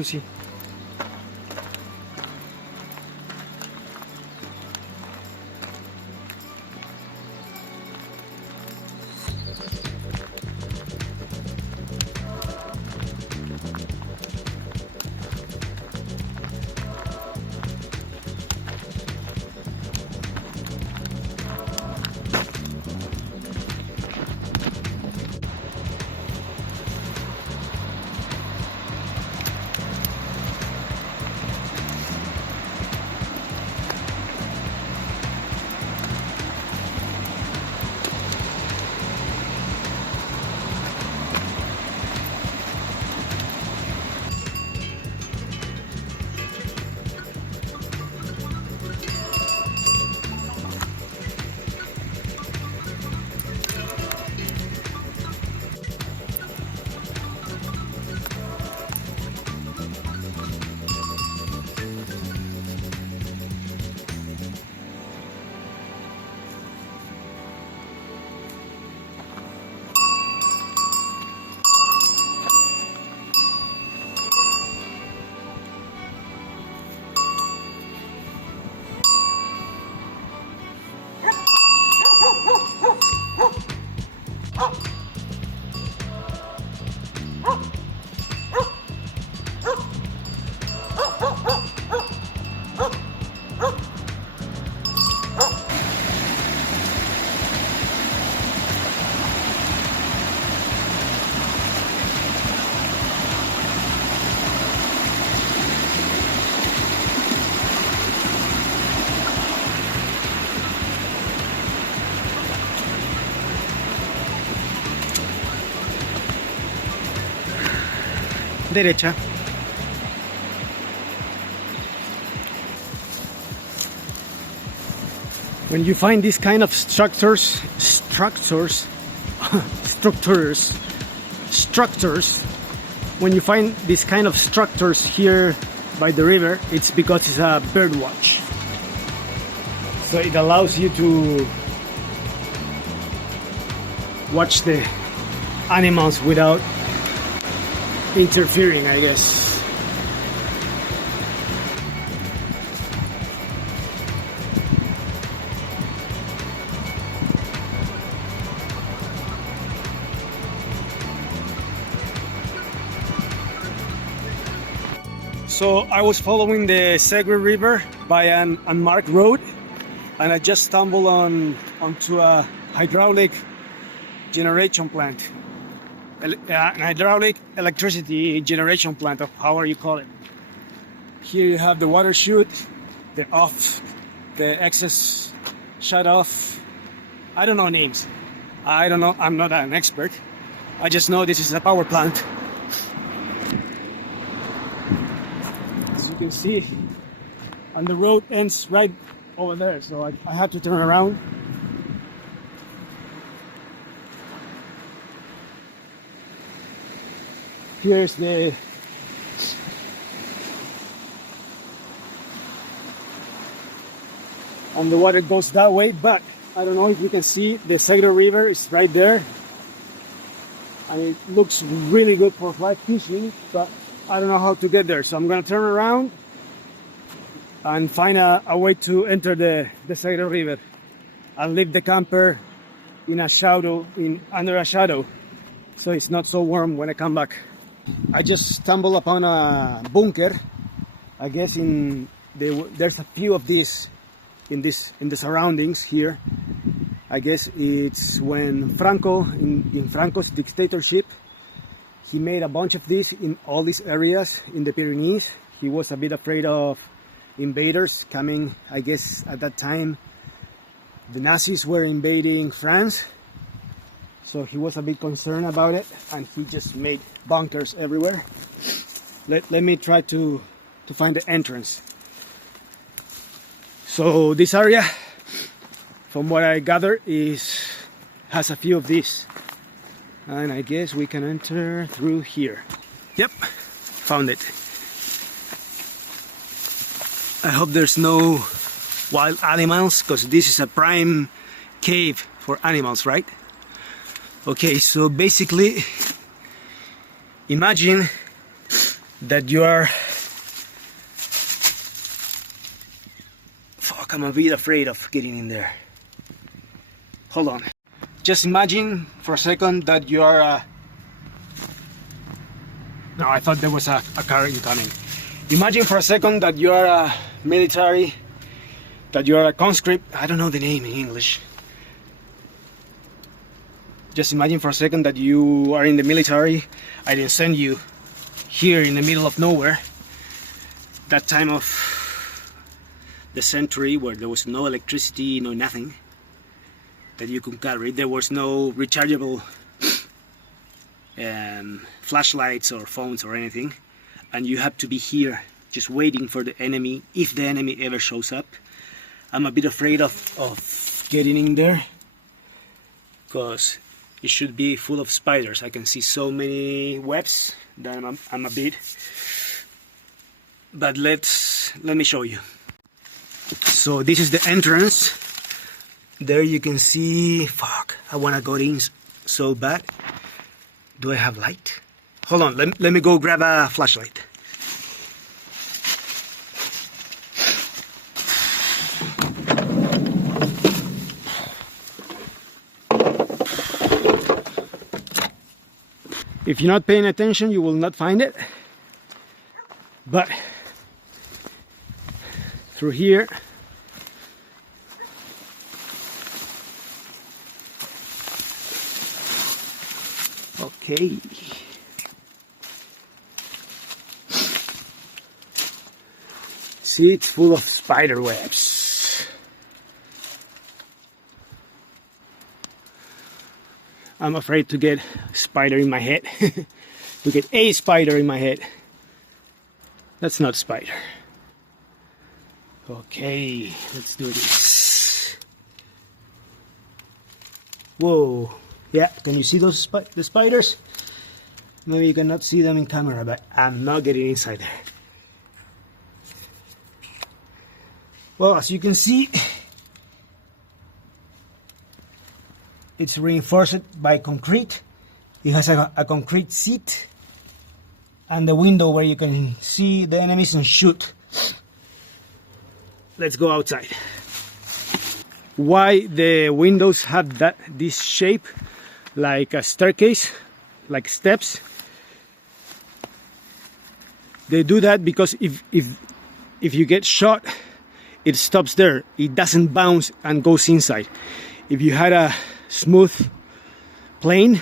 Lucy. Derecha. When you find these kind of structures, when you find these kind of structures here by the river, it's because it's a bird watch. So it allows you to watch the animals without interfering, I guess. So I was following the Segre River by an unmarked road, and I just stumbled onto a hydraulic generation plant. An hydraulic electricity generation plant, of however you call it. Here you have the water chute, the excess shut off. I don't know names. I don't know. I'm not an expert. I just know this is a power plant. As you can see, and the road ends right over there, so I have to turn around. Here's the and the water goes that way, but I don't know if you can see the Segre River is right there, and it looks really good for fly fishing, but I don't know how to get there, so I'm gonna turn around and find a way to enter the Segre River and leave the camper in a shadow, under a shadow, so it's not so warm when I come back. I just stumbled upon a bunker. I guess there's a few of these in the surroundings here. I guess it's when Franco, in Franco's dictatorship, he made a bunch of these in all these areas in the Pyrenees. He was a bit afraid of invaders coming. I guess at that time the Nazis were invading France, so he was a bit concerned about it, and he just made bunkers everywhere. Let me try to find the entrance. So this area, from what I gather, has a few of these, and I guess we can enter through here. Yep, found it. I hope there's no wild animals, because this is a prime cave for animals, right? Okay, so basically imagine that you are... Fuck, I'm a bit afraid of getting in there. Hold on. Just imagine for a second that you are... No, I thought there was a car incoming. Imagine for a second that you are a military, that you are a conscript. I don't know the name in English. Just imagine for a second that you are in the military. I didn't send you here in the middle of nowhere. That time of the century where there was no electricity, no nothing that you could carry. There was no rechargeable flashlights or phones or anything, and you have to be here just waiting for the enemy, if the enemy ever shows up. I'm a bit afraid of getting in there because it should be full of spiders. I can see so many webs that I'm a bit, but let me show you. So this is the entrance. There you can see, fuck, I wanna go in so bad. Do I have light? Hold on, let me go grab a flashlight. If you're not paying attention, you will not find it. But through here, okay. See, it's full of spider webs. I'm afraid to get a spider in my head. To get a spider in my head. That's not a spider. Okay, let's do this. Whoa. Yeah, can you see those the spiders? Maybe you cannot see them in camera, but I'm not getting inside there. Well, as you can see, it's reinforced by concrete. It has a concrete seat and the window where you can see the enemies and shoot. Let's go outside. Why the windows have this shape, like a staircase, like steps? They do that because if you get shot, it stops there. It doesn't bounce and goes inside. If you had a smooth plane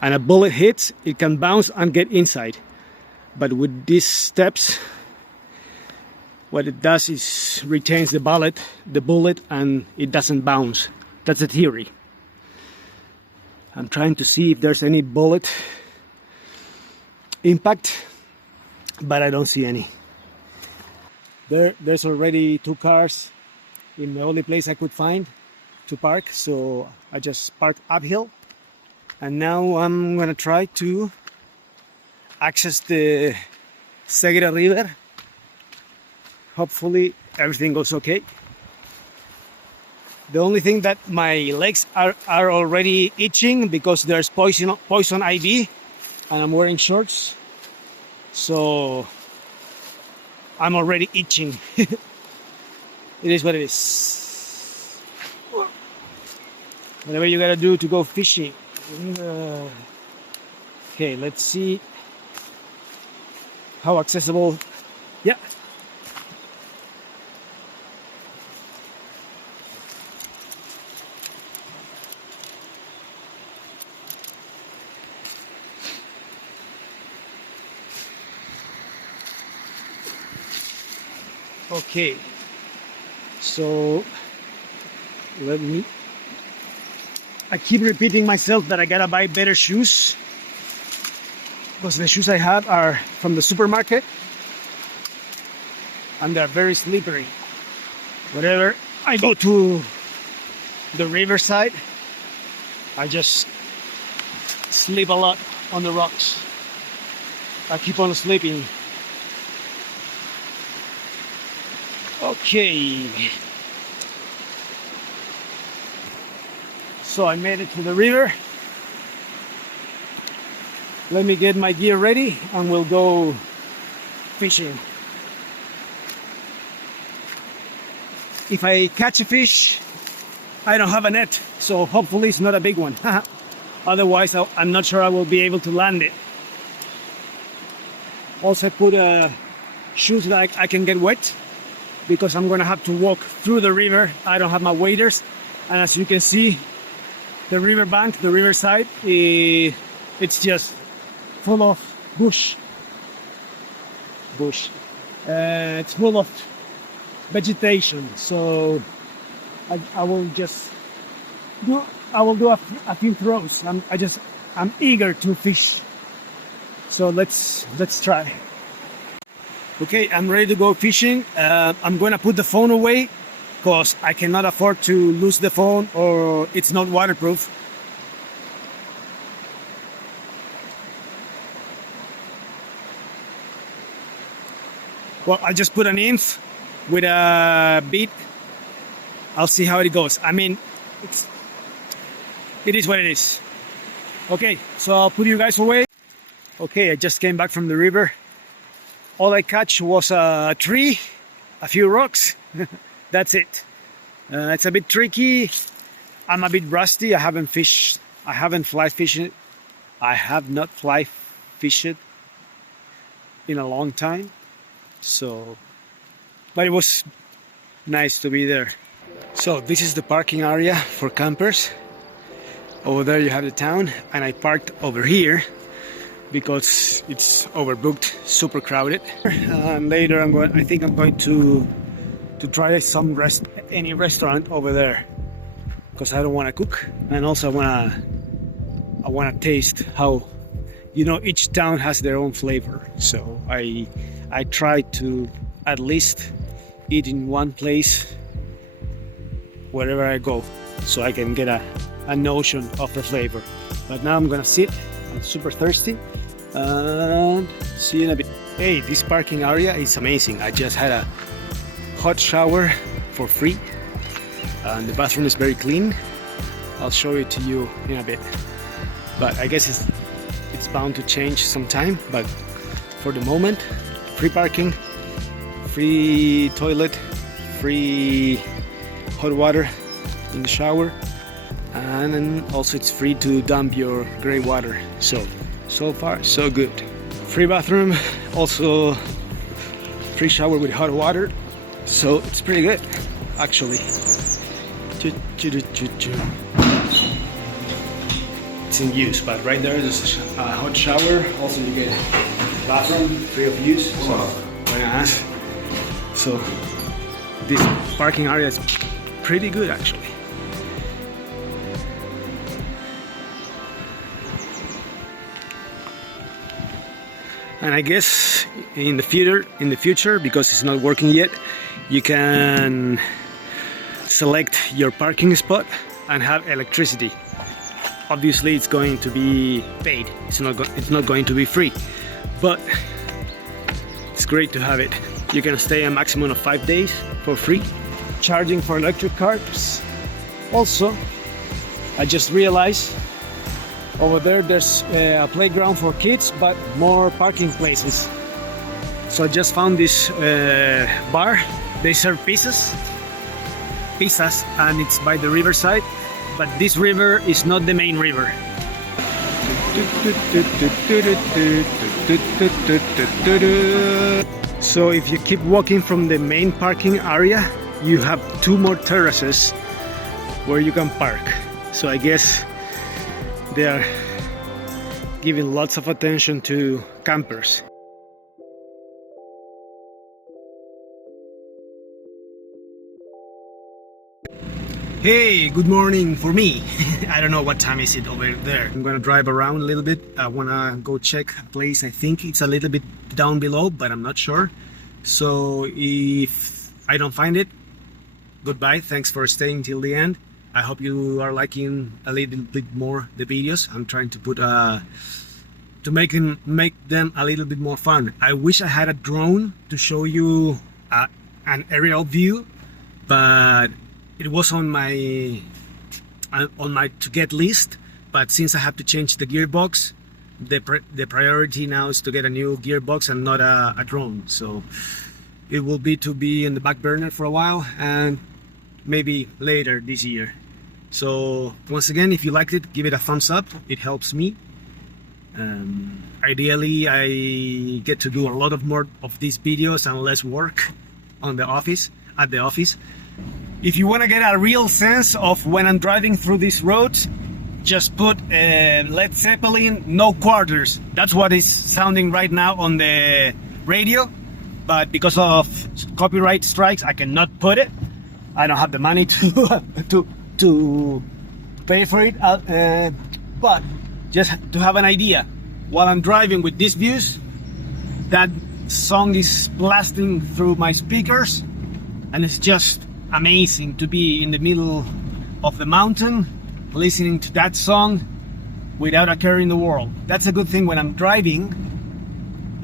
and a bullet hits, it can bounce and get inside. But with these steps, what it does is retains the bullet, and it doesn't bounce. That's the theory. I'm trying to see if there's any bullet impact, but I don't see any. There's already 2 cars in the only place I could find to park, so I just parked uphill, and now I'm gonna try to access the Segre River. Hopefully everything goes okay. The only thing that my legs are already itching because there's poison ivy and I'm wearing shorts, so I'm already itching. It is what it is. Whatever you gotta do to go fishing. Okay, let's see how accessible. Yeah. Okay, so I keep repeating myself that I gotta buy better shoes because the shoes I have are from the supermarket and they're very slippery. Whenever I go to the riverside, I just slip a lot on the rocks. I keep on slipping. Okay, so I made it to the river. Let me get my gear ready and we'll go fishing. If I catch a fish, I don't have a net, so hopefully it's not a big one. Otherwise, I'm not sure I will be able to land it. Also, put shoes that I can get wet, because I'm gonna have to walk through the river. I don't have my waders, and as you can see, the river bank, the riverside, it's just full of bush. It's full of vegetation, so I will do a few throws. I'm eager to fish, so let's try. Okay, I'm ready to go fishing. I'm gonna put the phone away because I cannot afford to lose the phone, or it's not waterproof. Well, I just put an nymph with a bead. I'll see how it goes. I mean, it is what it is. Okay, so I'll put you guys away. Okay, I just came back from the river. All I catch was a tree, a few rocks. That's it. It's a bit tricky. I'm a bit rusty. I haven't fly fished. I have not fly fished in a long time. So, but it was nice to be there. So this is the parking area for campers. Over there you have the town, and I parked over here because it's overbooked, super crowded. And later I think I'm going to try any restaurant over there, because I don't want to cook, and also I want to taste how, each town has their own flavor. So I try to at least eat in one place wherever I go, so I can get a notion of the flavor. But now I'm gonna sit. I'm super thirsty, and see you in a bit. Hey, this parking area is amazing. I just had a hot shower for free, and the bathroom is very clean. I'll show it to you in a bit, but I guess it's bound to change sometime. But for the moment, free parking, free toilet, free hot water in the shower, and then also it's free to dump your gray water. So far so good. Free bathroom, also free shower with hot water, so it's pretty good actually. It's in use, but right there's a hot shower. Also you get bathroom free of use, so very nice. So this parking area is pretty good actually. And I guess in the future, because it's not working yet, you can select your parking spot and have electricity. Obviously it's going to be paid, it's not going to be free, but it's great to have it. You can stay a maximum of 5 days for free. Charging for electric cars. Also, I just realized over there's a playground for kids, but more parking places. So I just found this bar. They serve pizzas, and it's by the riverside, but this river is not the main river. So if you keep walking from the main parking area, you have 2 more terraces where you can park. So I guess they are giving lots of attention to campers. Hey, good morning for me. I don't know what time is it over there. I'm gonna drive around a little bit. I wanna go check a place. I think it's a little bit down below, but I'm not sure. So if I don't find it, goodbye. Thanks for staying till the end. I hope you are liking a little bit more the videos. I'm trying to put to make them a little bit more fun. I wish I had a drone to show you an aerial view, but it was on my to get list. But since I have to change the gearbox, the priority now is to get a new gearbox and not a drone. So it will be to be in the back burner for a while, and maybe later this year. So once again, if you liked it, give it a thumbs up. It helps me. Ideally, I get to do a lot of more of these videos and less work at the office. If you want to get a real sense of when I'm driving through these roads, just put Led Zeppelin, no quarters. That's what is sounding right now on the radio, but because of copyright strikes, I cannot put it. I don't have the money to pay for it. But just to have an idea, while I'm driving with these views, that song is blasting through my speakers, and it's just amazing to be in the middle of the mountain listening to that song without a care in the world. That's a good thing when I'm driving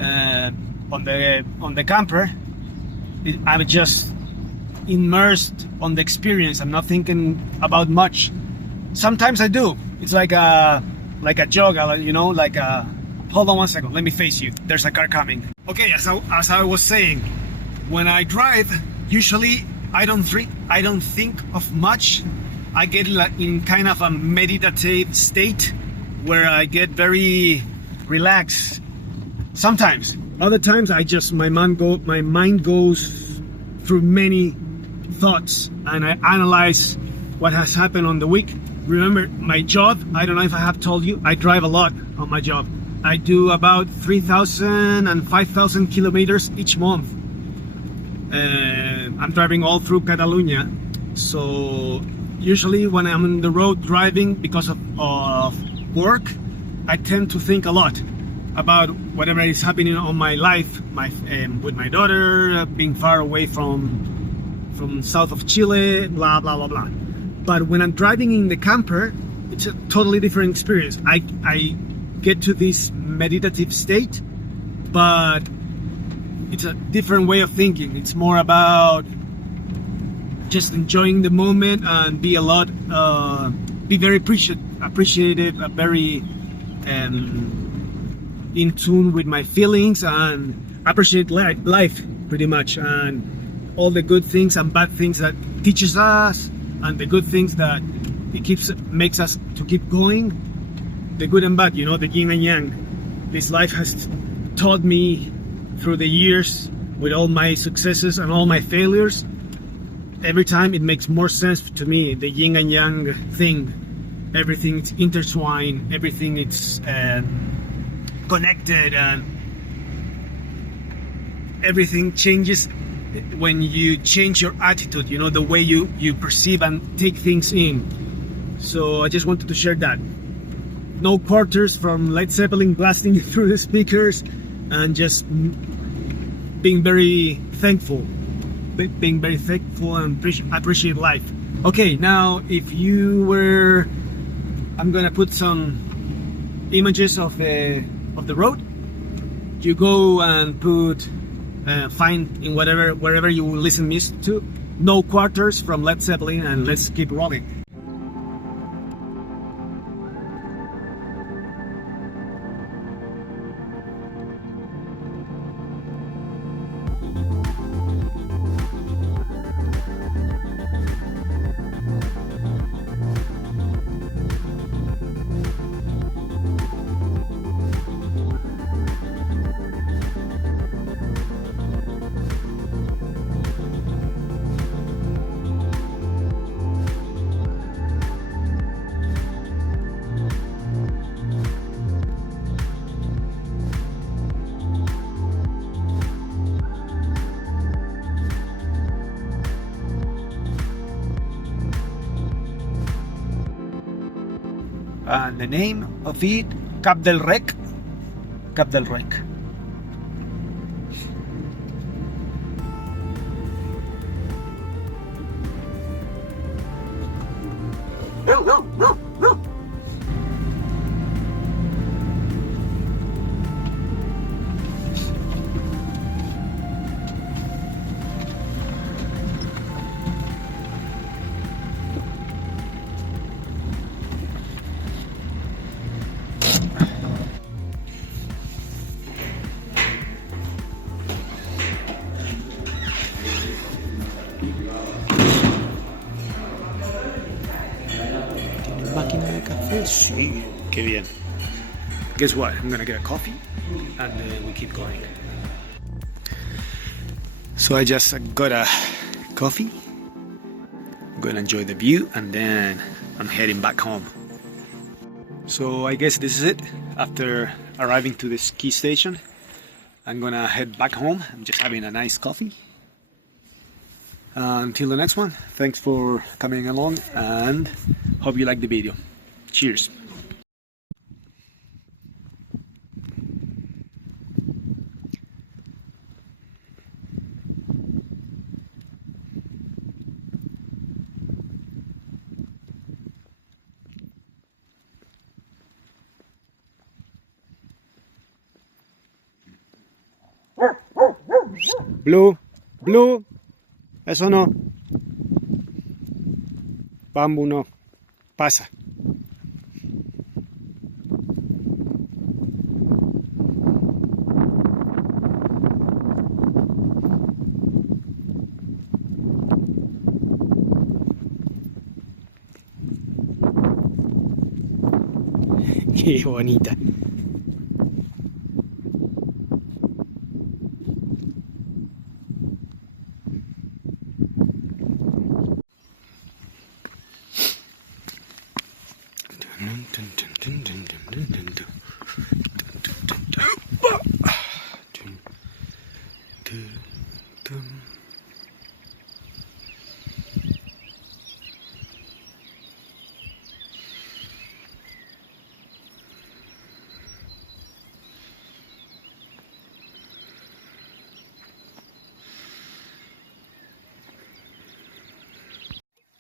on the camper. I'm just immersed on the experience. I'm not thinking about much. Sometimes I do. It's like a jog, you know, like a... Hold on one second, let me face you. There's a car coming. Okay, as I was saying, when I drive, usually I don't think of much. I get in kind of a meditative state where I get very relaxed. Sometimes, other times my mind goes through many thoughts, and I analyze what has happened on the week. Remember my job, I don't know if I have told you, I drive a lot on my job. I do about 3,000 and 5,000 kilometers each month. I'm driving all through Catalonia. So usually when I'm on the road driving because of work, I tend to think a lot about whatever is happening on my life, with my daughter, being far away from south of Chile, blah, blah, blah, blah. But when I'm driving in the camper, it's a totally different experience. I get to this meditative state, but it's a different way of thinking. It's more about just enjoying the moment and be very appreciative, very in tune with my feelings, and appreciate life pretty much, and all the good things and bad things that teaches us, and the good things that it makes us to keep going, the good and bad, you know, the yin and yang. This life has taught me through the years, with all my successes and all my failures. Every time it makes more sense to me, the yin and yang thing. Everything's intertwined, everything is connected, and everything changes when you change your attitude, you know, the way you perceive and take things in. So I just wanted to share that. No quarters from Led Zeppelin blasting through the speakers, and just being very thankful and appreciate life. Okay, now I'm gonna put some images of the road. You go and find in wherever you listen music to, No Quarters from Led Zeppelin, and let's keep rolling. And the name of it, Cap del Rec. Sí, qué bien. Guess what? I'm gonna get a coffee and then we keep going. So I just got a coffee. I'm gonna enjoy the view and then I'm heading back home. So I guess this is it. After arriving to the ski station, I'm gonna head back home. I'm just having a nice coffee. Until the next one, thanks for coming along and hope you like the video. Cheers. Blue, Blue, eso no. Bamboo no. Pasa. Qué bonita.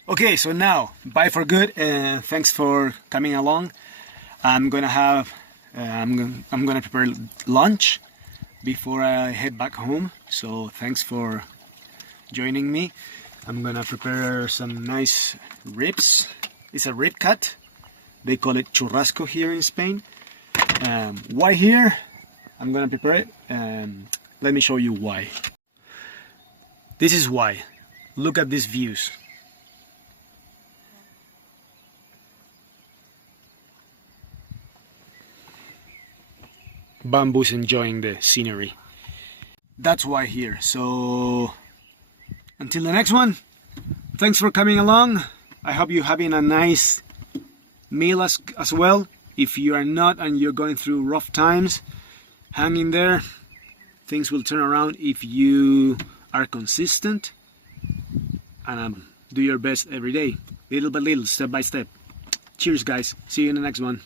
Okay, so now bye for good and thanks for coming along. I'm gonna prepare lunch before I head back home. So thanks for joining me. I'm gonna prepare some nice ribs. It's a rib cut. They call it churrasco here in Spain. Why here? I'm gonna prepare it. Let me show you why. This is why. Look at these views. Bamboo's enjoying the scenery. That's why here. So until the next one, thanks for coming along. I hope you're having a nice meal as well. If you are not and you're going through rough times, hang in there. Things will turn around if you are consistent and do your best every day, little by little, step by step. Cheers guys, see you in the next one.